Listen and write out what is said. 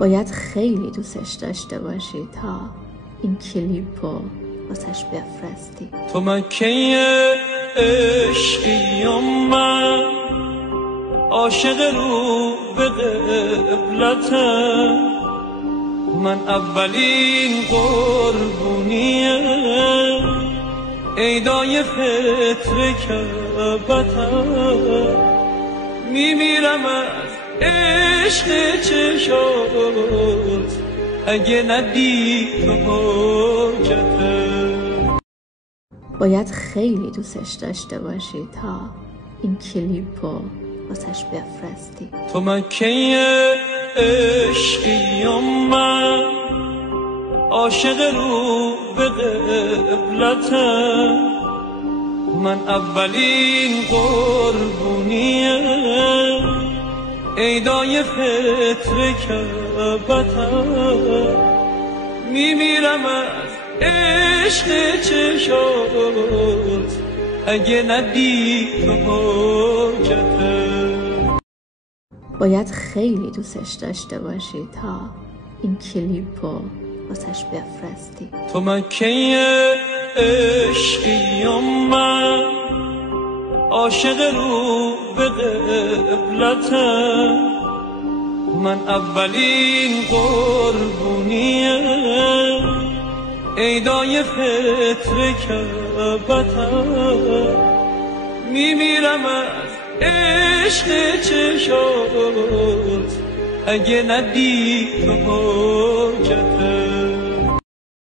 باید خیلی دوستش داشته باشی تا این کلیپو واسش بفرستی. تو مکه عشقی و من عاشق رو به قبلتم، من اولین قربونیه عیدای فطر کعبتم، میمیرم از عشق چشات اگه ندید حاجته. باید خیلی دوستش داشته باشی تا این کلیپو واسش بفرستی. تو مکه عشقی و من عاشق رو به قبلتم، من اولین قربونیه عیدای فطر کعبتم، میمیرم از عشق چشات اگه ندید حاجته. باید خیلی دوستش داشته باشی تا این کلیپو واسش بفرستی. تو مکه عشقی و من عاشق رو به قبلتم، من اولین قربونیه عیدای فطر کعبتم، میمیرم از عشق چشات اگه ندید حاجته.